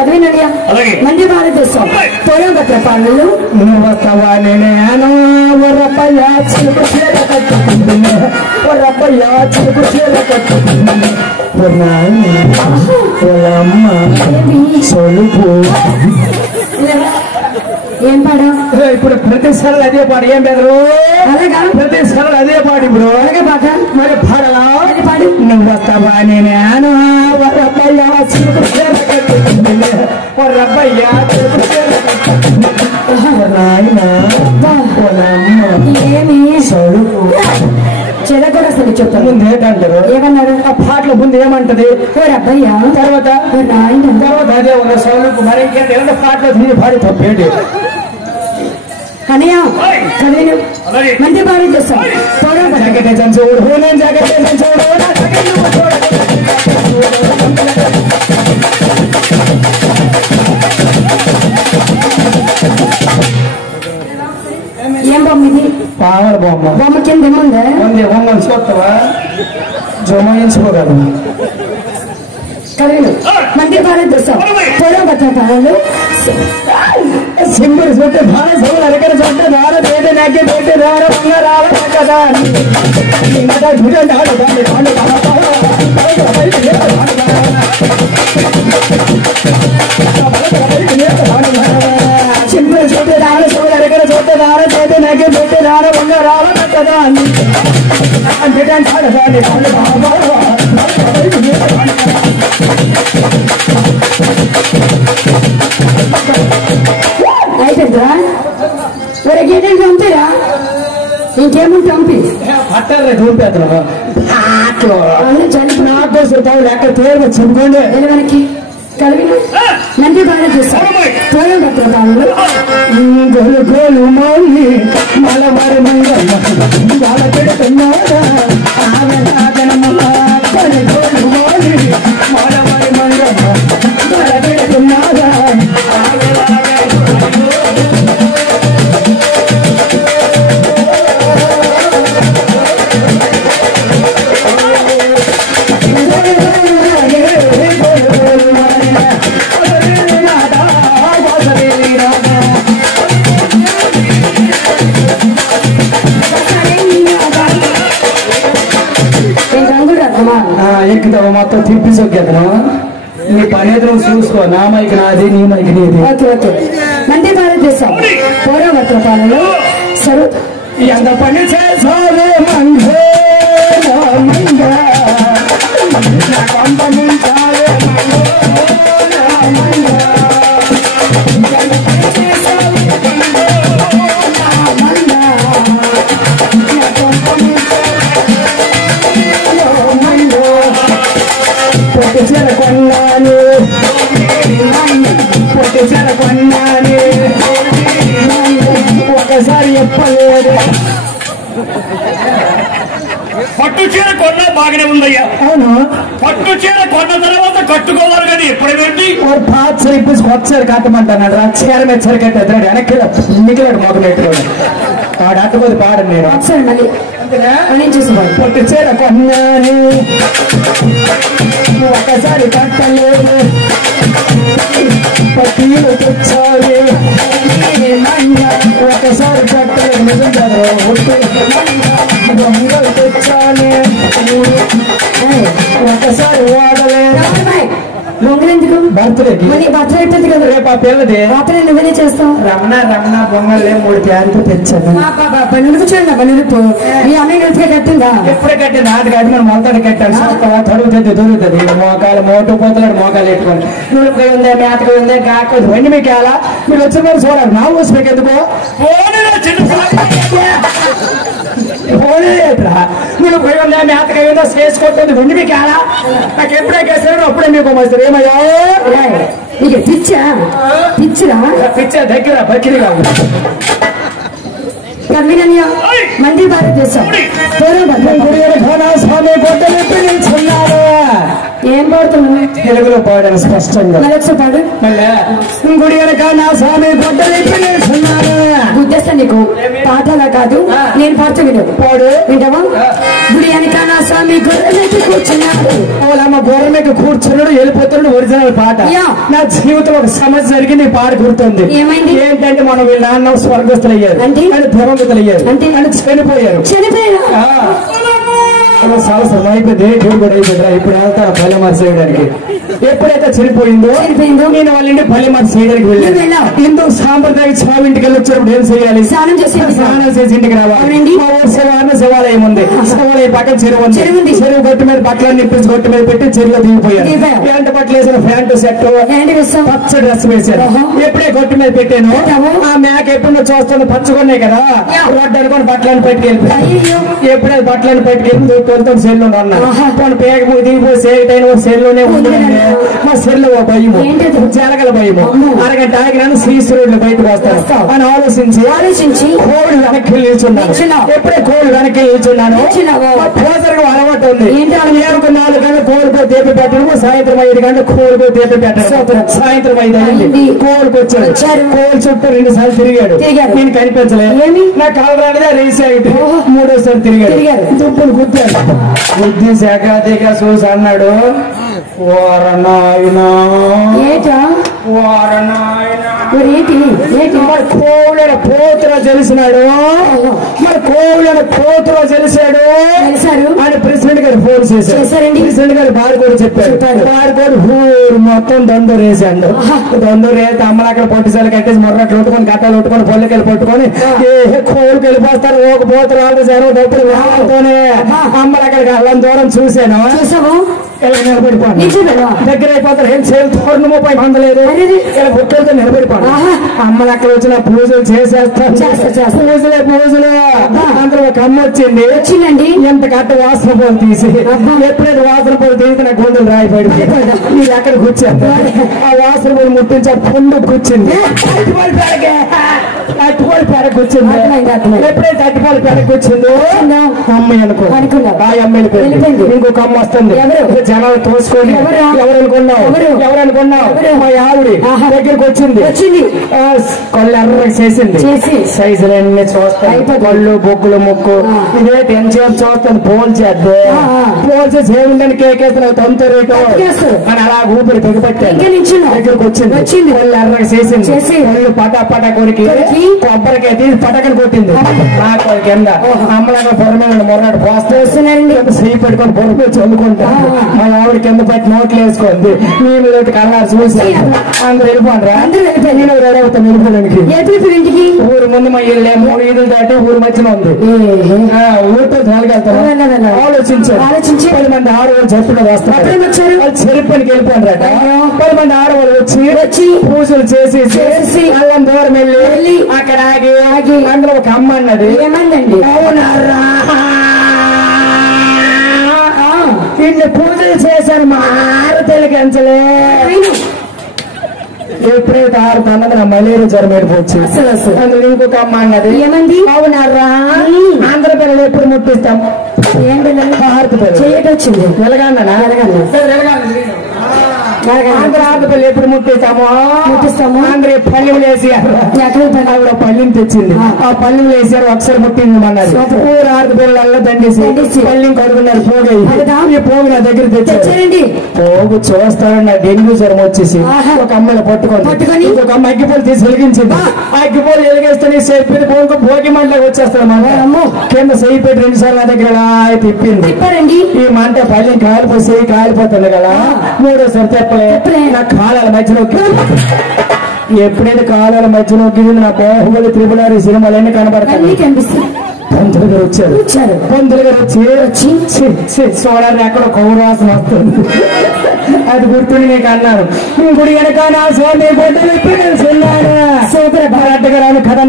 చదివినయ్యా మంది భారతదేశం పూర్వగత్ర పాలనలు నువ్వు వస్తావా నేను వరపయ్య చిలుకు చీర కట్టుకుంటున్నా వరపయ్య చిలుకు చీర కట్టుకుంటున్నా అమ్మ సొలుపు ఏం పాడా ఇప్పుడు ప్రతి సార్లు అదే పాడు ఏం బెదరు అలాగా ప్రతి సార్లు అదే పాడు ఇప్పుడు అలాగే పాట మరి పాడలా పాడు నువ్వు వస్తావా నేను వరపయ్య చిలుకు చీర కట్టుకుంటున్నా వరపయ్య చిలుకు చీర ఏమి సొలుపు చెద కూడా అసలు చెప్తాను ముందు ఏంటంటారు ఏమన్నాడు ఆ పాటల ముందు ఏమంటది అబ్బయ్యా తర్వాత తర్వాత అదే ఉన్న సౌలుకు మరి ఇంకేంటి పాటలు తిని పాడి తప్పేంటి అనయ్య చదివిన మంది భారతదేశం జాకెట్ చూడు నేను జాకెట్ చూడు ఏం బొమ్మ ఇది పావల బొమ్మ బొమ్మ కింద ఏముందా ఉంది బొమ్మలు చూస్తావా జమాయించుకోగలము చదివిన మంది భారతదేశం పూర్వగత్ర పాలనలు సింబులు చుట్టే ధార సభలు అరకర చుట్టే ధార పేటే నాకే పేటే ధార బంగారాల కదా సింబులు చుట్టే ధార సభలు అరకర చుట్టే ధార పేటే నాకే పేటే ధార బంగారాల కదా అయిపోయిందా ఒరే గేటెంట్ పంపిరా ఇంకేముంది పంపి పట్టాలి చూపేద్దాం నాకు చూస్తావు లేక పేరు చెప్పుకోండి వెనక్కి కలిగిన మంది భారతదేశం పూర్వగత్ర పాలనలు గొలుగోలు మౌలి మలవారి మంగమ్మ వాళ్ళ పెడుతున్నారా ఆమె సాధనమ్మ గొలుగోలు మౌలి మలవారి మంగమ్మ వాళ్ళ పెడుతున్నారా ఎక్కుతావా మొత్తం తిప్పి సొక్కేతను నీ పని ఎదురు చూసుకో నా మైకి నాది నీ మైకి నీది ఓకే ఓకే మంది భారతదేశం పూర్వగత్ర పాలనలు సరు ఎంత పని చేసావే మంగే మంగ పంపమించాలే పొట్టి కొన్నాను పొట్టి కొన్నాను ఒకసారి చెప్పలేదు పట్టు చీర కొన్నా బాగానే ఉందయ్యా అవును పట్టు చీర కొన్న తర్వాత కట్టుకోవాలి కానీ ఎప్పుడేంటి పాత సరి ఇప్పేసి కొత్త సరి కట్టమంటాడు చీర మీద సరి కట్టేద్దరాడు వెనక్కి మిగిలాడు మొగలెట్టుకోడు వాడు అట్టుకోదు పాడు నేను ఒకసారి మళ్ళీ నేను చూసుకోండి పొట్టి చీర కొన్నాను ఒకసారి కట్టలేదు పట్టీలు తెచ్చాలి ఒకసారి కట్టలేదు నిజం కదా దొంగలు తెచ్చాలి ఒకసారి వాడలేదు ఎందుకు బర్త్డేకి మరి బర్త్డే అయిపోయింది కదా రేపు ఆ పిల్లది రాత్రి నువ్వేనే చేస్తావు రమణ బొమ్మలే 3 ప్యాంట్లు తెచ్చాను పనులకు చూడండి పనులకు మీ అమ్మాయి కలిసి కట్టిందా ఎప్పుడే కట్టింది నాది కాదు మనం మొలతాడు కట్టాడు తడుగుతుంది దొరుకుతుంది మోకాలు మోటు పోతలాడు మోకాలు ఎట్టుకొని నువ్వు ఉందే మేతకు ఉందే కాకు వెండి మీకు ఎలా మీరు వచ్చిన వారు చూడాలి నా ఊసి మీకు ఎందుకో మీరు ఉందే మేతకు ఉందో చేసుకోవద్దు వెండి మీకు ఎలా నాకు ఎప్పుడే కేసాడు అప్పుడే మీకు మస్తారు ఏమయ్యా నీకు పిచ్చా పిచ్చిరా పిచ్చా దగ్గర బకిరిగా ఉంది కవినన్య మంది భారతదేశం స్వామి గొడ్డలెత్తి నిల్చున్నారు ఏం పాడుతున్నావు? తెలుగులో పాడాను స్పష్టంగా. మరొకసారి పాడు. మళ్ళా గుడి వెనక నా స్వామి గొడ్డలిప్పున్నాను. గుద్దేస్తా నీకు. పాటలా కాదు, నేను పాడుతూ విను. పాడు. వింటావా? గుడి వెనక నా స్వామి గొర్రెలెక్కి కూర్చున్నాడు. వాళ్ళమ్మ గొర్రె మీద కూర్చున్నాడు, వెళ్ళిపోతున్నాడు. ఒరిజినల్ పాట. యా. నా జీవితంలో ఒక సమస్య జరిగింది, ఈ పాట గుర్తుంది. ఏమైంది? ఏంటంటే మనం వీళ్ళ నాన్న స్వర్గస్థులు అయ్యారు, అంటే? వాళ్ళు దివంగతులు అయ్యారు, అంటే? వాళ్ళు చనిపోయారు. చనిపోయారా? సంవత్సరం అయిపోయింది, దేవుడు కూడా అయిపోయిందా? ఇప్పుడు వెళ్తాను పల్లె మార్చి చేయడానికి. ఎప్పుడైతే చనిపోయిందో నేను వాళ్ళ ఇంటి పల్లె మార్చి చేయడానికి వెళ్ళాను. హిందూ సాంప్రదాయ స్వామి ఇంటికి వెళ్ళి వచ్చినప్పుడు ఏం చేయాలి? స్నానం చేసి ఇంటికి రావాలి. మా ఊరు శివాలయం ఉంది, శివాలయం పక్కన చెరువు ఉంది. చెరువు గట్టు మీద బట్టలు నిప్పించి గట్టు మీద పెట్టి చెరువులో దిగిపోయాను. ప్యాంట్ బట్టలు వేసిన ప్యాంటు సెట్ పచ్చ డ్రెస్ వేశాను. ఎప్పుడే గట్టు మీద పెట్టాను, ఆ మేక ఎప్పుడు చూస్తాను పచ్చుకున్నాయి కదా, రోడ్డు అనుకోని బట్టలను పెట్టుకెళ్ళి ఎప్పుడైతే బట్టలను పెట్టుకెళ్ళి తొలితో సెల్లు ఉన్నాను. పేక దిగిపోయి సేటైన సెల్లునే ఉంటుందండి. మా సెల్లు భయము, జలగల భయము. అరగంట ఆగినాను, శ్రీశ్వరుడు బయటకు వస్తాను అని ఆలోచించి కోవిడ్ వెనక్కి నిల్చున్నాను. ఎప్పుడే కోవిడ్ వెనక్కి నిల్చున్నాను, ప్రోసరికి అలవాటు ఉంది. 4 గంటలు కోలుకో దీప పెట్టడం, సాయంత్రం 5 గంటలు కోలుకో దీప పెట్టడం. సాయంత్రం 5 అయింది, కోలుకు వచ్చాడు. కోలు చుట్టూ 2 సార్లు తిరిగాడు, నేను కనిపించలేదు. నా కాలరానిదే రేస్ అయితే 3వ సారి తిరిగాడు. దుప్పులు గుద్దాడు. బుద్ధి శాఖాతిగా చూసి అన్నాడు, ఓరనాయనా మరి కోవులను పోతులో తెలిసినాడు, మరి కోవులను పోతులో తెలిసాడు అని ప్రెసిడెంట్ గారు ఫోన్ చేశారు. ప్రెసిడెంట్ గారు బారుకోడు చెప్పారు. బారుకోడు ఊరు మొత్తం దొందూరు వేసాడు. దొందూరు వేస్తే అమ్మలు అక్కడ పొట్టిసాలు కట్టేసి మొర్రట్లు కొట్టుకొని కట్టాలు కొట్టుకొని పొల్లకెళ్ళి పట్టుకొని కోవులకు వెళ్ళిపోస్తారు. ఒక పోతురు వాళ్ళు సేవ డబ్బులు వాళ్ళతోనే అమ్మలు అక్కడికి అల్లం దూరం చూశాను. నిలబడిపోయాను. దగ్గర అయిపోతారు, ఏం చేయాలి? 30 మంది లేదు, ఇలా పుట్టలతో నిలబడిపోయాను. అమ్మలు అక్కడ వచ్చిన పూజలు చేసేస్తాను. పూజలు అందరూ ఒక అమ్మ వచ్చిందండి. ఎంత కట్ట వాసన పోలు తీసి, ఎప్పుడైతే వాసన పోలు తీసి నా గొంతులు రాయిపోయి వీళ్ళు అక్కడికి వచ్చారు. ఆ వాసన పోలు ముట్టించి పుండు కూర్చుంది. అట్టుకోలు పెరగ వచ్చింది. ఎప్పుడైతే అట్టుకోలు పెరగ వచ్చిందో అమ్మాయి అనుకున్నా. ఆ అమ్మాయిని ఇంకొక అమ్మ వస్తుంది. జనాలు తోసుకొని ఎవరు అనుకున్నావు? మా ఆవిడి దగ్గరికి వచ్చింది. కళ్ళు ఎర్రగా చేసింది. సైజులన్నీ చూస్తాయి, కళ్ళు బొగ్గులు ముక్కు ఇదే టెన్షన్ చూస్తాను. పోల్ చేద్దే పోల్ చేసి ఏముందని కేకేస్తున్నావు తొంత రేటు అని అలా ఊపిరి తెగిపెట్టాను. దగ్గరికి వచ్చింది, కళ్ళు ఎర్రగా చేసింది. కళ్ళు పట కొరికి కొబ్బరికాయ తీసి పటకని కొట్టింది. నా కింద అమ్మలాగా పొర మీద మొరనాడు పోస్తే సీ పెట్టుకొని పొర మీద చల్లుకుంటా. మా ఆవిడ కింద పట్టి నోట్లు వేసుకోండి. మేము కళ్ళారు చూసి అందరూ వెళ్ళిపోండ్రా. నేను రెడీ అవుతాను వెళ్ళిపోవడానికి. ఊరు ముందు మా ఇల్లే 3 ఈదులు దాటి ఊరు మధ్యన ఉంది. ఊరితో జరగలుగుతాను. ఆలోచించి 10 మంది ఆడవాళ్ళు చెప్పుగా వస్తారు. వాళ్ళు చెరుపనికి వెళ్ళిపోండ్రట. 10 మంది ఆడవాళ్ళు వచ్చి పూజలు చేసి అల్లం దూరం వెళ్ళి అక్కడ ఆగి అందులో ఒక అమ్మ అన్నది. ఏమందండి? అవునారా, ఇన్ని పూజలు చేశాను, మా తెలుగంచలే. ఎప్పుడైతే 6 అన్నది నా మలేరియా జ్వరం ఏడిపోవచ్చు. అందులో ఇంకొక అమ్మ అన్నది. ఏమంది? అవునారా, ఆంధ్ర పిల్లలు ఎప్పుడు ముట్టిస్తాం? ఏం పిల్లలు? భారత పిల్లలు చేయటొచ్చింది. వెలగాన్నా ఆంధ్రపల్లి ఎప్పుడు ముట్టిస్తాము? ఆంధ్ర పల్లెలు వేసారు. ఆవిడ పల్లెని తెచ్చింది. ఆ పల్లెలు వేసారు, ఒకసారి ముట్టింది అన్నది. ఊరు 6 పిల్లలలో దండేసి పల్లెని కడుగున్నారు. పోగు ఈ పోగు నా దగ్గర తెచ్చారండి. పోగు చూస్తారని నా డెంగ్యూ జ్వరం వచ్చేసి ఒక అమ్మాయిని పట్టుకొని ఒక అమ్మ అగ్గిపోలు తీసి వెలిగించింది. ఆ అగ్గిపోలు వెలిగిస్తే చెప్పి భోగి మంటలకు వచ్చేస్తారు. మన కింద సెయ్యి పెట్టి 2 సార్లు నా దగ్గర తిప్పింది. ఈ మంట పల్లెని కాలిపోతుంది కదా. 3వ సారి నా కాలాల మధ్యలో ఎప్పుడైతే కాలాల మధ్యలో నా బాహుబలి త్రిపులారి సినిమాలన్నీ కనబడతాయి. పంతులు గారు వచ్చారు. పంతులు గారు వచ్చి చూడాలని అక్కడ కౌరవాసన వస్తుంది. అది గుర్తుని నీకు అన్నాను. గుడి వెనక నా స్వామి బొడ్డు విప్పి నేను చిన్నాను. సూపర్ భారత్ గారు కథ